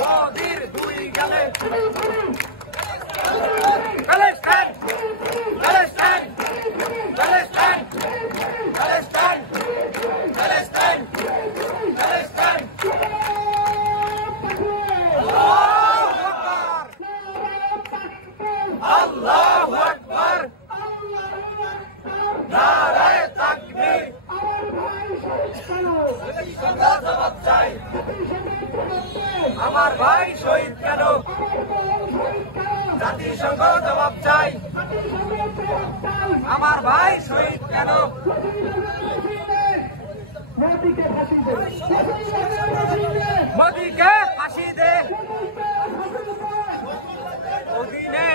মোদির দুই গেলে Palestine Palestine Palestine Palestine Palestine Palestine আল্লাহু আকবার নারায়ে তাকবীর জবাব চাই আমার ভাই শহীদ কেন জাতিসংঘ জবাব চাই আমার ভাই শহীদ কেন মোদিকে ফাঁসি দে মোদিনে